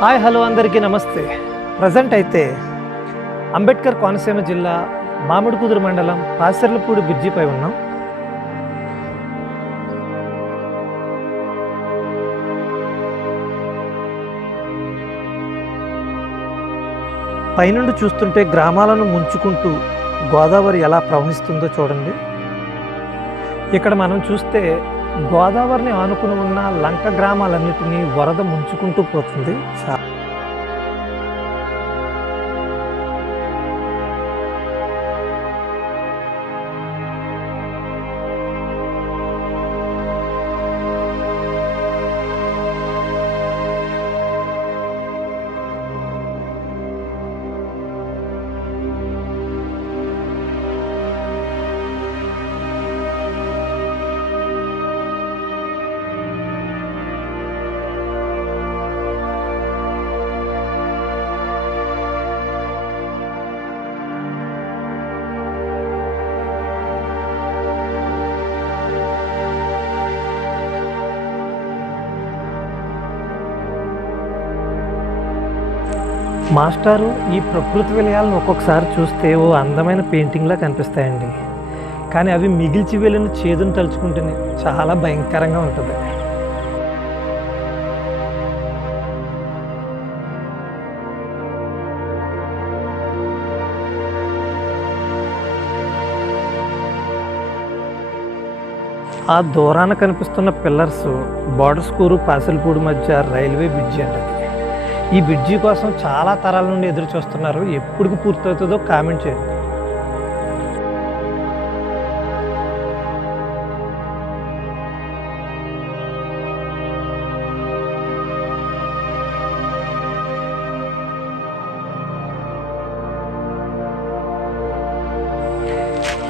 Hi hello అందరికీ నమస్తే. Present అయితే అంబేద్కర్ కోనసీమ జిల్లా మామిడికుదురు మండలం పాసర్లపూడి బ్రిడ్జిపై ఉన్నాం. పైనుండి చూస్తుంటే గ్రామాలను ముంచుకుంటూ గోదావరి ఎలా ప్రవహిస్తుందో చూడండి. ఇక్కడ మనం చూస్తే గోదావరిని ఆనుకుని ఉన్న లంక గ్రామాలన్నిటినీ వరద ముంచుకుంటూ పోతుంది. మాస్టారు, ఈ ప్రకృతి విలయాలను ఒక్కొక్కసారి చూస్తే ఓ అందమైన పెయింటింగ్లా కనిపిస్తాయండి. కానీ అవి మిగిల్చి వెళ్ళిన చేదును తలుచుకుంటేనే చాలా భయంకరంగా ఉంటుంది. ఆ దూరాన కనిపిస్తున్న పిల్లర్స్ బోర్డర్స్కూరు పాసర్లపూడి మధ్య రైల్వే బ్రిడ్జి అండి. ఈ బ్రిడ్జి కోసం చాలా తరాల నుండి ఎదురు చూస్తున్నారు. ఎప్పటికి పూర్తవుతుందో కామెంట్ చేయండి.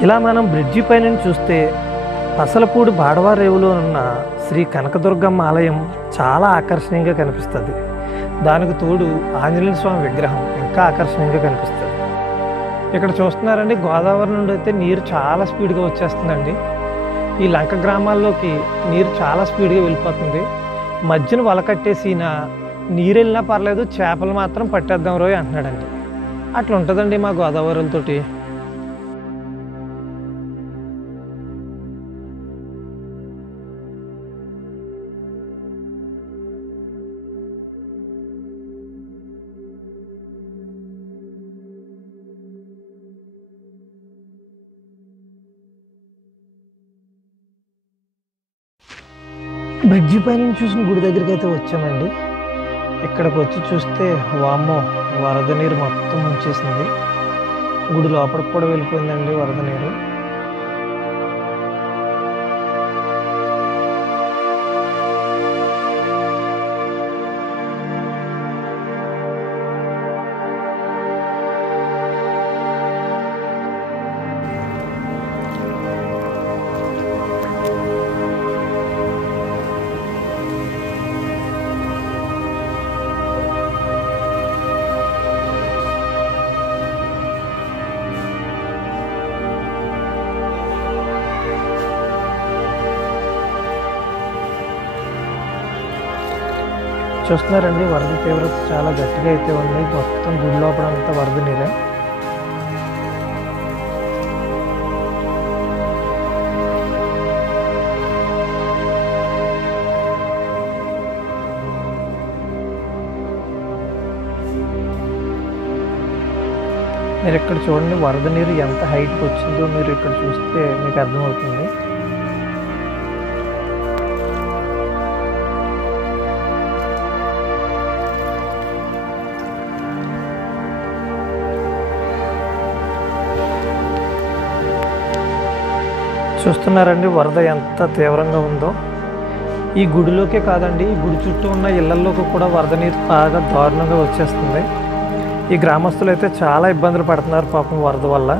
ఇలా మనం బ్రిడ్జి పైన చూస్తే పసలపూడి బాడవారేవులో ఉన్న శ్రీ కనకదుర్గమ్మ ఆలయం చాలా ఆకర్షణీయంగా కనిపిస్తుంది. దానికి తోడు ఆంజనేయ స్వామి విగ్రహం ఇంకా ఆకర్షణీయంగా కనిపిస్తుంది. ఇక్కడ చూస్తున్నారండి, గోదావరి నుండి అయితే నీరు చాలా స్పీడ్గా వచ్చేస్తుందండి. ఈ లంక గ్రామాల్లోకి నీరు చాలా స్పీడ్గా వెళ్ళిపోతుంది. మధ్యన వల కట్టేసిన నీరు వెళ్ళినా పర్లేదు, చేపలు మాత్రం పట్టేద్దాం రోయ్ అంటున్నాడండి. అట్లా ఉంటుందండి మా గోదావరిలతోటి. బ్రిడ్జి పైన చూసిన గుడి దగ్గరికి అయితే వచ్చామండి. ఇక్కడికి వచ్చి చూస్తే వామ్మో, వరద నీరు మొత్తం ముంచేసింది. గుడి లోపలికి కూడా వెళ్ళిపోయిందండి వరద నీరు. చూస్తున్నారండి, వరద తీవ్రత చాలా గట్టిగా అయితే ఉంది. మొత్తం గుడి లోపల అంతా వరద నీరే. మీరు ఇక్కడ చూడండి, వరద నీరు ఎంత హైట్కి వచ్చిందో మీరు ఇక్కడ చూస్తే మీకు అర్థమవుతుంది. చూస్తున్నారండి వరద ఎంత తీవ్రంగా ఉందో. ఈ గుడిలోకే కాదండి, ఈ గుడి చుట్టూ ఉన్న ఇళ్లలోకి కూడా వరద నీరు బాగా దారుణంగా వచ్చేస్తుంది. ఈ గ్రామస్తులు అయితే చాలా ఇబ్బందులు పడుతున్నారు పాపం వరద వల్ల.